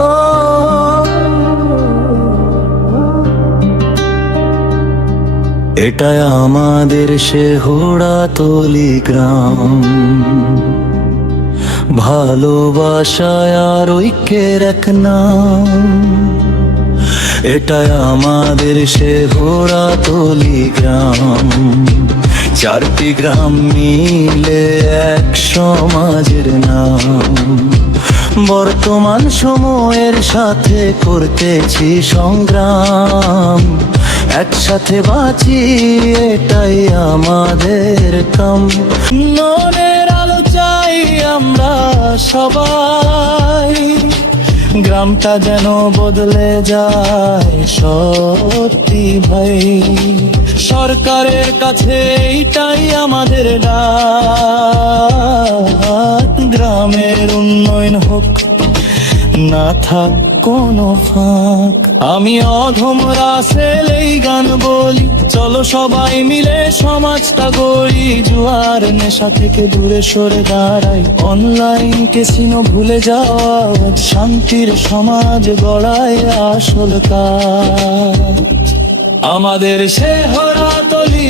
ও এটাই আমাদের শেহড়াতলি গ্রাম, ভালোবাসায় আর ঐক্যের এক নাম। এটাই আমাদের শেহড়াতলি গ্রাম, চারটি গ্রাম মিলে এক সমাজের নাম। বর্তমান সময়ের সাথে করতেছি সংগ্রাম, একসাথে বাঁচি এটাই আমাদের কাম। মনের আলো চাই আমরা সবাই, গ্রামটা যেন বদলে যায় সত্যি ভাই। সরকারের কাছে এইটাই আমাদের ডাক, গ্রামের উন্নয়ন হোক, না থাক কোনো ফাঁক। আমি অধম রাসেল এই গান বলি, চলো সবাই মিলে সমাজটা গড়ি। জুয়ার নেশা থেকে দূরে সরে দাঁড়াই, অনলাইন ক্যাসিনো ভুলে যাওয়া, শান্তির সমাজ গড়াই আসল কাজ। আমাদের শেহড়াতলি